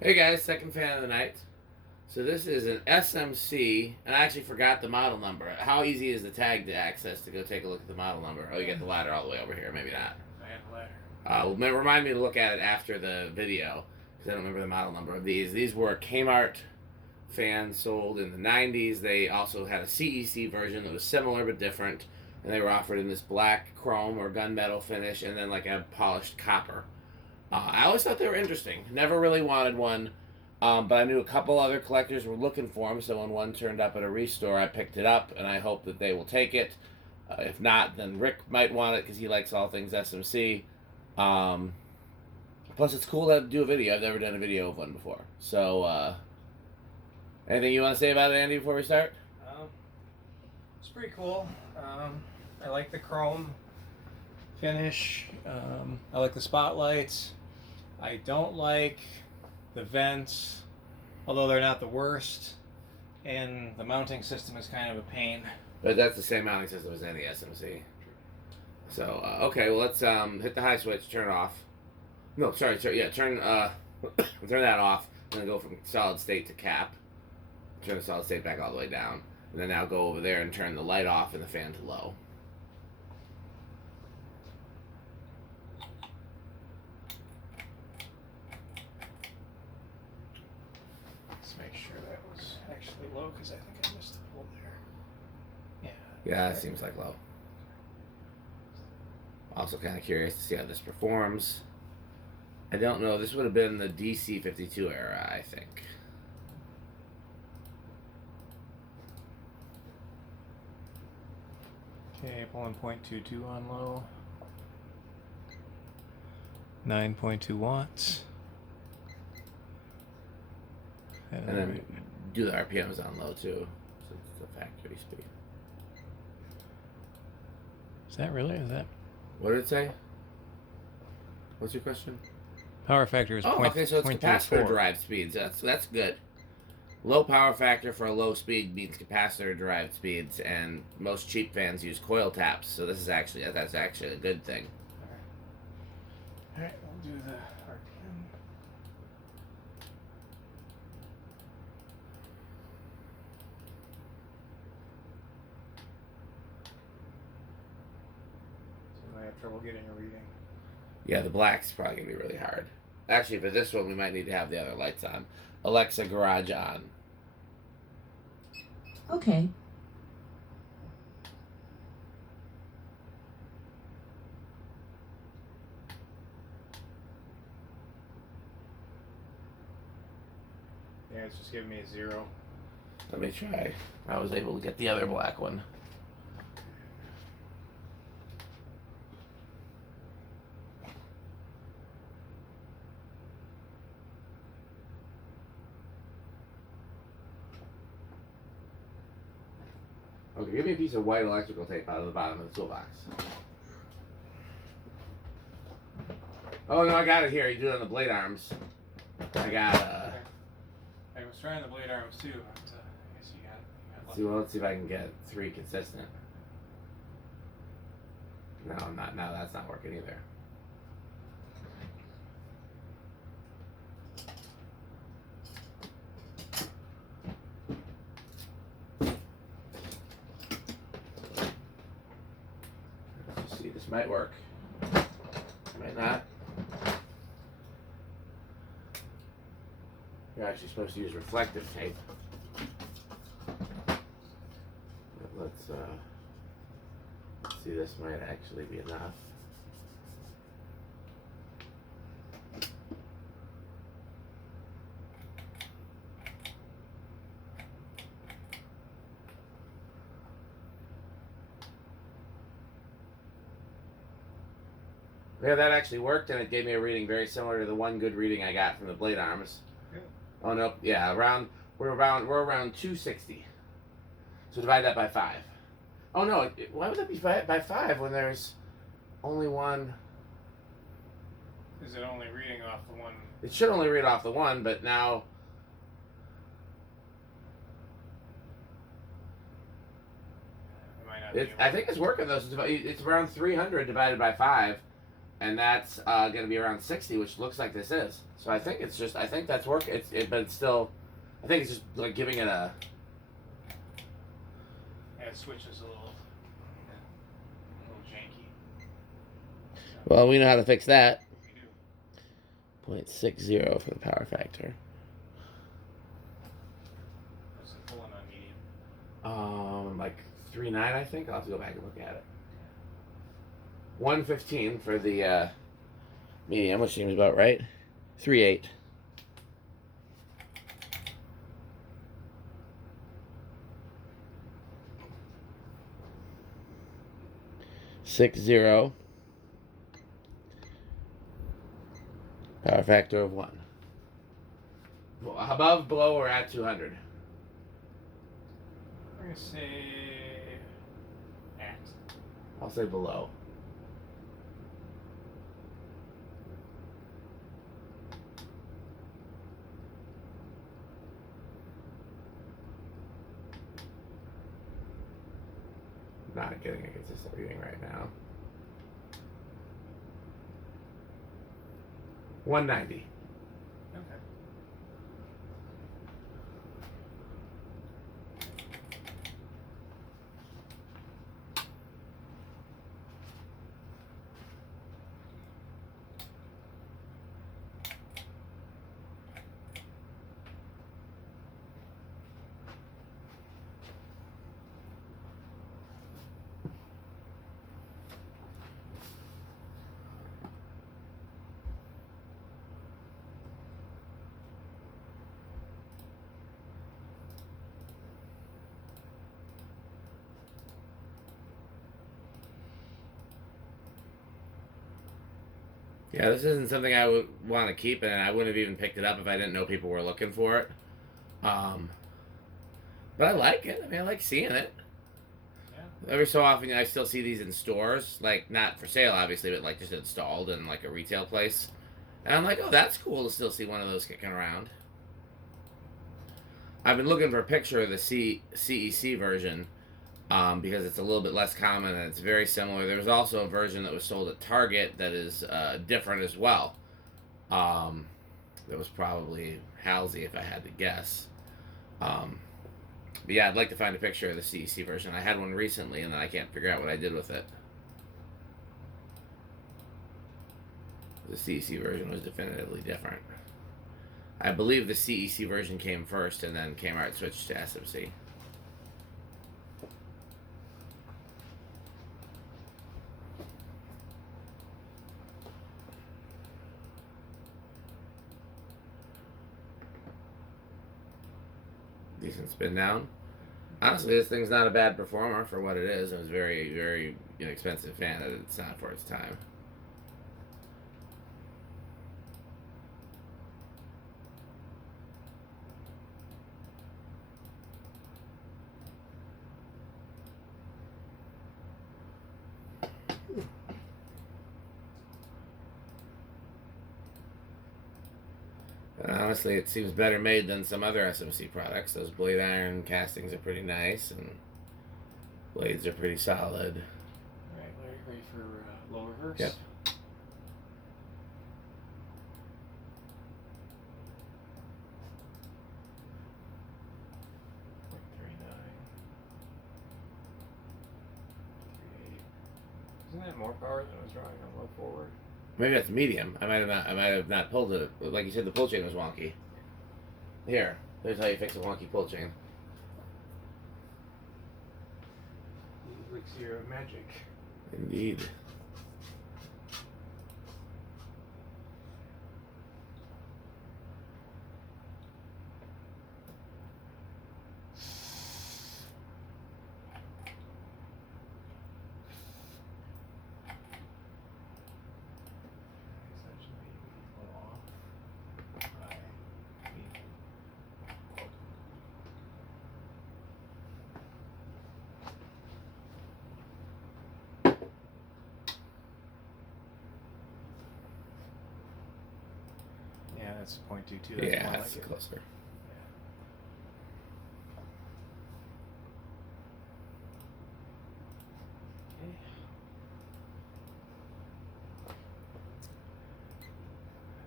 Hey guys, second fan of the night. So this is an SMC, and I actually forgot the model number. How easy is the tag to access to go take a look at the model number? Oh, you get the ladder all the way over here. Maybe not. I have a ladder. Remind me to look at it after the video because I don't remember the model number of these. These were Kmart fans sold in the 90s. They also had a CEC version that was similar but different, and they were offered in this black chrome or gunmetal finish, and then like a polished copper. I always thought they were interesting. Never really wanted one, but I knew a couple other collectors were looking for them. So when one turned up at a restore, I picked it up, and I hope that they will take it. If not, then Rick might want it because he likes all things SMC. Um, Plus, it's cool to do a video. I've never done a video of one before. So, anything you want to say about it, Andy, before we start? It's pretty cool. I like the chrome finish. I like the spotlights. I don't like the vents, although they're not the worst. And the mounting system is kind of a pain. But that's the same mounting system as any SMC. So, okay, well, let's hit the high switch, turn it off. No, sorry, turn that off, and then go from solid state to cap. Turn the solid state back all the way down. And then now go over there and turn the light off and the fan to low. Let's make sure that was actually low because I think I missed the pull there. Yeah, that seems like low. Also kind of curious to see how this performs. I don't know. This would have been the DC52 era, I think. Okay, pulling 0.22 on low. 9.2 watts. And then do the RPMs on low too. So it's the factory speed. Is that really? Is that? What did it say? What's your question? Power factor is okay, so it's capacitor derived speeds. That's good. Low power factor for a low speed means capacitor derived speeds, and most cheap fans use coil taps. So that's actually a good thing. All right, we'll do the RPM. So I have trouble getting a reading. Yeah, the black's probably gonna be really hard. Actually, for this one, we might need to have the other lights on. Alexa, garage on. Okay. Yeah, it's just giving me a 0. Let me try. I was able to get the other black one. Okay, give me a piece of white electrical tape out of the bottom of the toolbox. Oh no, I got it here. You do it on the blade arms. I got. I was trying the blade arms too, but I guess you got. Let's see if I can get 3 consistent. No, I'm not. No, that's not working either. Let's see. This might work. Might not. You're actually supposed to use reflective tape. But let's see. This might actually be enough. Yeah, that actually worked, and it gave me a reading very similar to the one good reading I got from the blade arms. Good. Oh no, yeah, we're around 260. So divide that by 5. Oh no, why would that be by 5 when there's only one? Is it only reading off the one? It should only read off the one, but now. I think it's working though. So it's around 300 divided by 5. and that's going to be around 60, which looks like this is. So I think it's just, I think that's work. But it's still, I think it's just like giving it a. Yeah, it switches a little janky. Well, we know how to fix that. We do. 0.60 for the power factor. What's it pulling on medium? Like 3.9, I think. I'll have to go back and look at it. 115 for the medium, which seems about right. 3.8. Six zero. Power factor of 1. Above, below, or at 200? We're gonna say at. I'll say below. Not getting a consistent reading right now. 190. Okay. Yeah, this isn't something I would want to keep, and I wouldn't have even picked it up if I didn't know people were looking for it. But I like it. I mean, I like seeing it. Yeah. Every so often, I still see these in stores, like not for sale, obviously, but like just installed in like a retail place. And I'm like, oh, that's cool to still see one of those kicking around. I've been looking for a picture of the CEC version because it's a little bit less common and it's very similar. There was also a version that was sold at Target that is different as well. That was probably Halsey if I had to guess. But yeah, I'd like to find a picture of the CEC version. I had one recently and then I can't figure out what I did with it. The CEC version was definitively different. I believe the CEC version came first and then Kmart switched to SMC. Decent spin down. Honestly, this thing's not a bad performer for what it is. It was very, very inexpensive fan. It's not for its time. And honestly, it seems better made than some other SMC products. Those blade iron castings are pretty nice, and blades are pretty solid. Right, ready for low reverse? Yep. Isn't that more power than I was drawing on low forward? Maybe that's medium. I might have not pulled it. Like you said, the pull chain was wonky. Here, there's how you fix a wonky pull chain. Elixir of magic. Indeed. Yeah, that's 0.22. Yeah, that's closer.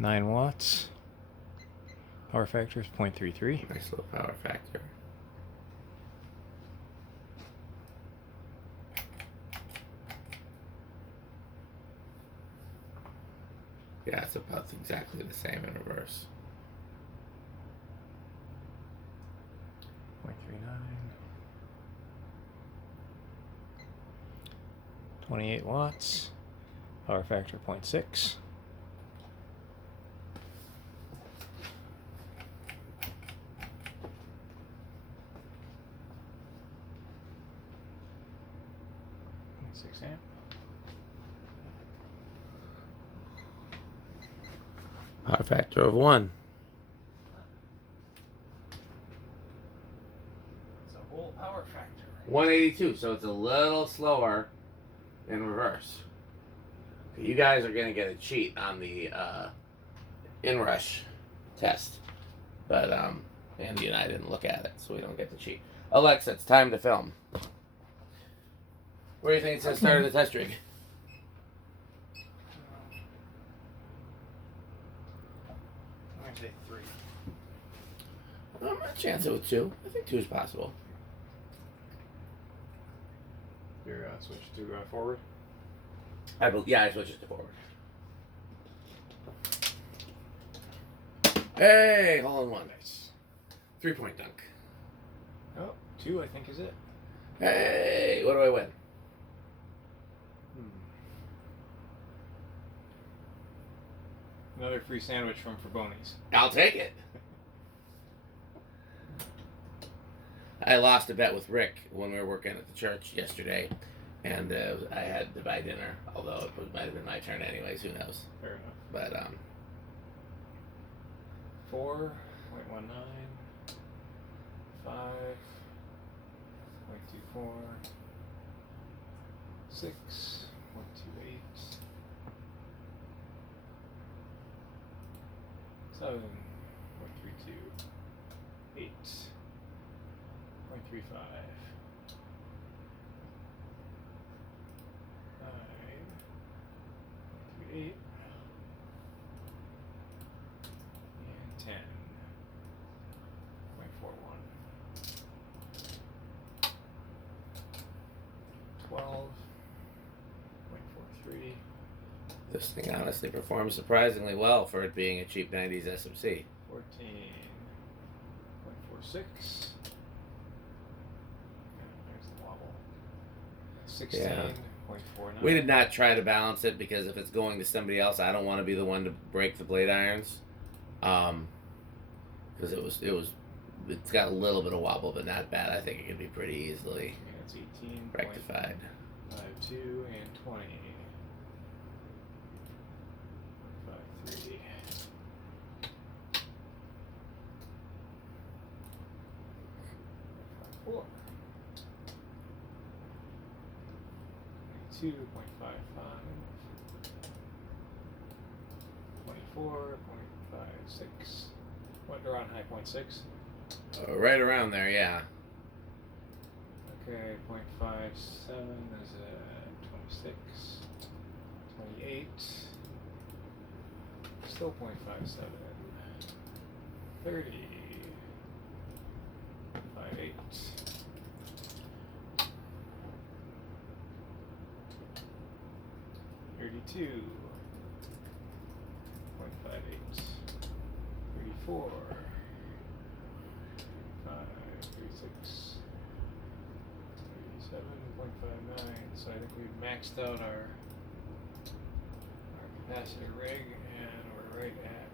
9 watts. Power factor is 0.33. Nice little power factor. Yeah, it's about exactly the same in reverse. 0.39. 28 watts. Power factor 0.6. Amp. Power factor of 1. It's a whole power factor. 182, so it's a little slower in reverse. You guys are going to get a cheat on the inrush test. But Andy and I didn't look at it, so we don't get the cheat. Alexa, it's time to film. Where do you think it says start of the test rig? I'm going to say 3. I'm going to chance it with 2. I think 2 is possible. You're switch to forward? Yeah, I switched it to forward. Hey, hole in one. Nice. 3-point dunk. Oh, 2 I think is it. Hey, what do I win? Another free sandwich from Faboni's. I'll take it. I lost a bet with Rick when we were working at the church yesterday, and I had to buy dinner, although it might have been my turn anyways, who knows. Fair enough. But 4.19, 5.24, 6.28, 7.32, 8.35, 9.38, and 10.41, 12.43. this thing honestly performs surprisingly well for it being a cheap 90s SMC. 14.46. There's the wobble. 16.49. We did not try to balance it because if it's going to somebody else, I don't want to be the one to break the blade irons. Because it's got a little bit of wobble, but not bad. I think it can be pretty easily It's 18. rectified. 52 and 20. 53. 4. 22.55. 24.56. Went around high 0.6. Right around there, yeah. Okay, 0.57 is 26. 28. Still 0.57. 30. 58. 32. 0.58. 34. 36. 37.59. So I think we've maxed out our capacitor rig, and we're right at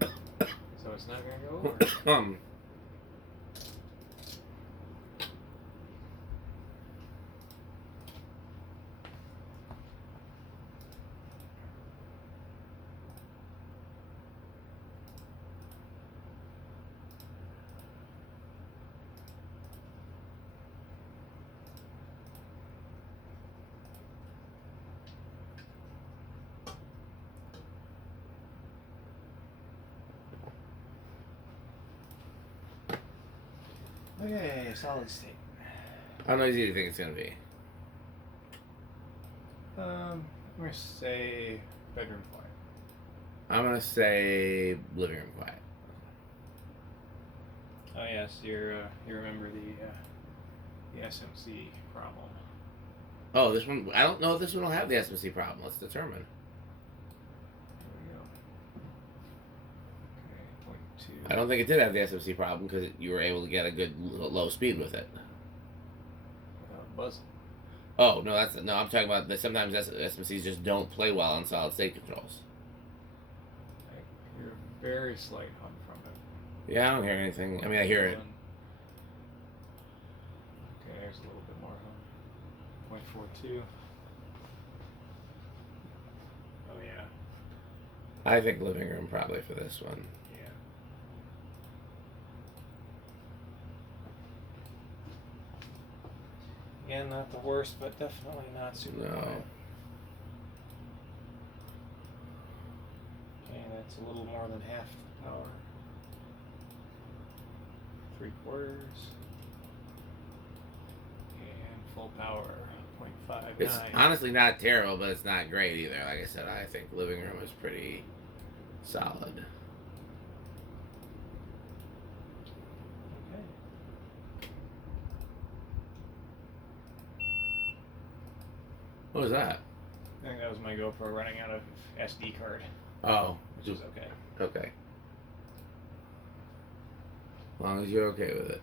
0.59. So it's not going to go over. Okay, solid state. How noisy do you think it's going to be? I'm going to say bedroom quiet. I'm gonna say living room quiet. Oh yes, you remember the SMC problem. Oh, this one. I don't know if this one will have the SMC problem. Let's determine. There we go. Okay, 0.2. I don't think it did have the SMC problem because you were able to get a good low speed with it. Buzzing. Oh no, I'm talking about that. Sometimes SMCs just don't play well on solid state controls. I hear a very slight hum from it. Yeah, I don't hear anything. I mean, I hear it. Okay, there's a little bit more hum. 0.42. Oh yeah. I think living room probably for this one. Yeah. Again, not the worst, but definitely not super No. quiet. Okay, that's a little more than half the power. 3/4. And full power, 0.59. It's honestly not terrible, but it's not great either. Like I said, I think living room is pretty solid. Okay. What was that? I think that was my GoPro running out of SD card, Oh, which is okay. okay. As long as you're okay with it.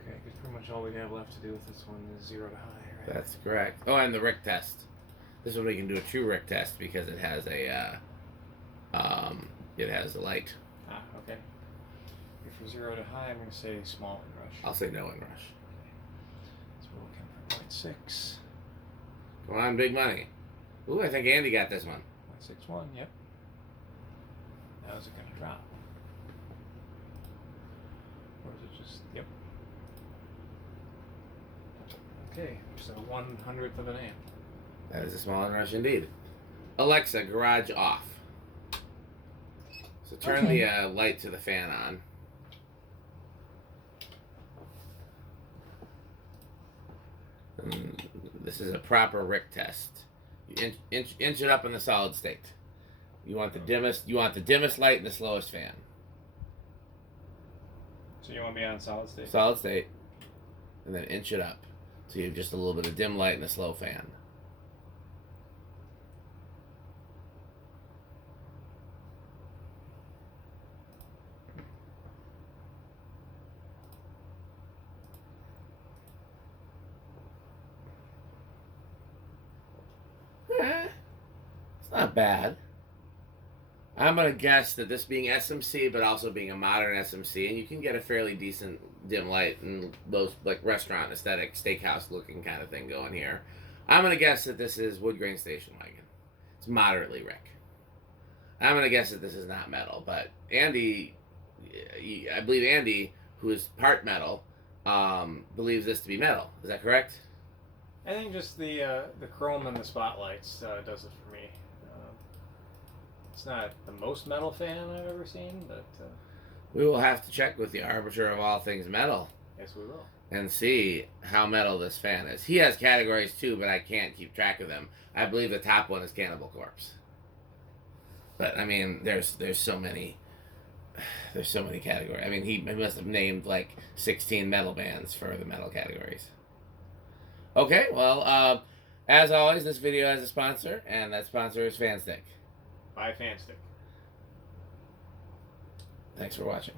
Okay, because pretty much all we have left to do with this one is 0 to high, right? That's correct. Oh, and the Rick test. This one we can do a true Rick test because it has a light. Ah, okay. For 0 to high, I'm going to say small inrush. I'll say no inrush. So we're looking for 0.6. Come on, big money. Ooh, I think Andy got this one. 0.61, yep. Now is it going to drop? Or is it just, yep. Okay, so 1/100th of an amp. That is a small inrush indeed. Alexa, garage off. So turn the light to the fan on. And this is a proper Rick test. You inch it up in the solid state. You want the dimmest. You want the dimmest light and the slowest fan. So you want me on solid state? Solid state, and then inch it up. So you have just a little bit of dim light and a slow fan. It's not bad. I'm going to guess that this being SMC, but also being a modern SMC, and you can get a fairly decent dim light and those like restaurant aesthetic, steakhouse looking kind of thing going here. I'm going to guess that this is wood grain station wagon. It's moderately Rick. I'm going to guess that this is not metal, but Andy, I believe Andy, who is part metal, believes this to be metal. Is that correct? I think just the chrome and the spotlights does it for me. It's not the most metal fan I've ever seen, but we will have to check with the arbiter of all things metal. Yes, we will. And see how metal this fan is. He has categories too, but I can't keep track of them. I believe the top one is Cannibal Corpse. But I mean, there's so many categories. I mean, he must have named like 16 metal bands for the metal categories. Okay, well, as always, this video has a sponsor, and that sponsor is Fanstick. Buy Fanstick. Thanks for watching.